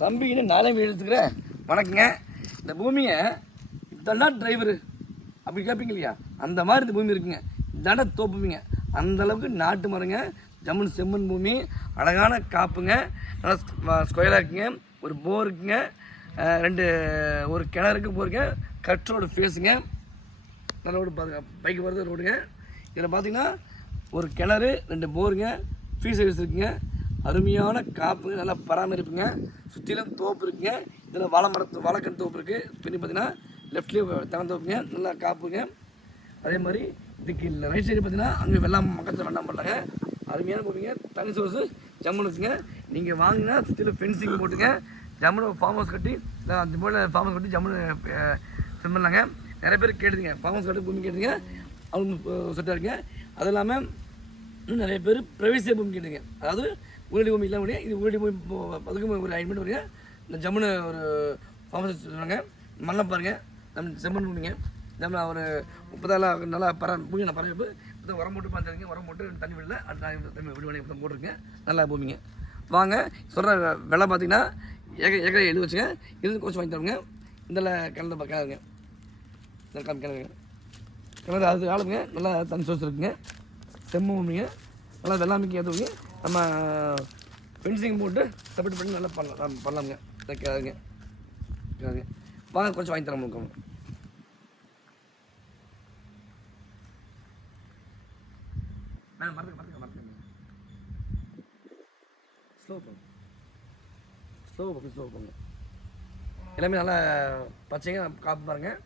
தம்பின்னு நாளே எடுத்துக்கிறேன். வணக்கங்க. இந்த பூமியை இதெல்லாம் டிரைவரு அப்படி கேட்பீங்க இல்லையா? அந்த மாதிரி இந்த பூமி இருக்குங்க. இதாண்ட தோப்புமிங்க அந்தளவுக்கு நாட்டு மரங்க ஜம்முன் செம்மண் பூமி அழகான காப்புங்க நல்லா ஸ்கொயராக இருக்குங்க. ஒரு போர் இருக்குங்க. ரெண்டு ஒரு கிணறுக்கு போருங்க. கட் ரோடு ஃபேஸுங்க நல்ல ரோடு பாருங்க. பைக் போகிறது ரோடுங்க. இதில் பார்த்தீங்கன்னா ஒரு கிணறு ரெண்டு போருங்க ஃப்ரீ சர்வீஸ் இருக்குங்க. அருமையான காப்புங்க நல்லா பராமரிப்புங்க. சுற்றிலும் தோப்பு இருக்குங்க. இதில் வாழை மரத்து வாழைக்கண் தோப்பு இருக்குது பின்னி பார்த்தீங்கன்னா லெஃப்ட்லேயே தோப்புங்க. நல்லா காப்புங்க. அதே மாதிரி இதுக்கு ரைட் சைடு பார்த்தீங்கன்னா அங்கே வெள்ளாம் மக்கத்தில் வெள்ளாம் பண்ணலாங்க அருமையான போவீங்க தனி சோர்ஸு ஜம்முன்னு இருக்குங்க. நீங்கள் வாங்கினா சுற்றிலும் ஃபென்சிங் போட்டுங்க. ஜம்முனு ஃபார்ம் ஹவுஸ் கட்டி இல்லை அந்த போல் ஃபார்ம் ஹவுஸ் கட்டி ஜம்முன்னு செட் பண்ணாங்க நிறைய பேர் கேட்டுதுங்க. ஃபார்ம் ஹவுஸ் கட்டி பூமி கேட்டுங்க அவங்க செட்டாக இருக்குங்க அது இல்லாமல் இன்னும் நிறைய பேர் பிரவேசிய பூமி கேட்டுங்க அதாவது உருளி பூமி இல்லாம முடியும் இது உருளி பூமி அதுக்கும் ஒரு ஐம்பது வருங்க இந்த ஜம்முன்னு ஒரு ஃபார்மஸ் சொல்லுவாங்க. மண்ணை பாருங்கள் நம்ம செம்மண் பூமிங்க நம்ம ஒரு முப்பதாயிரம் நல்லா பர பூமி நான் இப்போ உரம் போட்டு பார்த்துருங்க உரம் போட்டு தண்ணி விடல. அடுத்த தண்ணி விடுவானே இப்போ போட்டிருக்கேன். நல்லா பூமிங்க. வாங்க சொல்கிற விலை பார்த்தீங்கன்னா ஏக ஏக்கரை எழுதி வச்சுங்க. இது கொஞ்சம் வாங்கி தருங்க. இதில் கிணறு பார்க்காதுங்க இந்த கிணறு கிணறுங்க கிணறு அது ஆளுங்க. நல்லா தண்ணி சோர்ஸ் இருக்குங்க பூமிங்க. நல்லா வெள்ளாமைக்கு ஏற்றுவீங்க நம்ம ஃபென்சிங் போட்டு செப்பரேட் பண்ணி நல்லா பண்ணலாம். பண்ணலாமுங்க. இந்த கிணறுங்க வாங்க கொஞ்சம் வாங்கி தரேன் உங்களுக்கு. மேடம் மறந்துக்க மறந்துக்க மறந்துக்க. ஸ்லோ போங்க. ஸ்லோ போங்க ஸ்லோ போங்க. எல்லாமே நல்லா பச்சைங்க காப்பு பாருங்கள்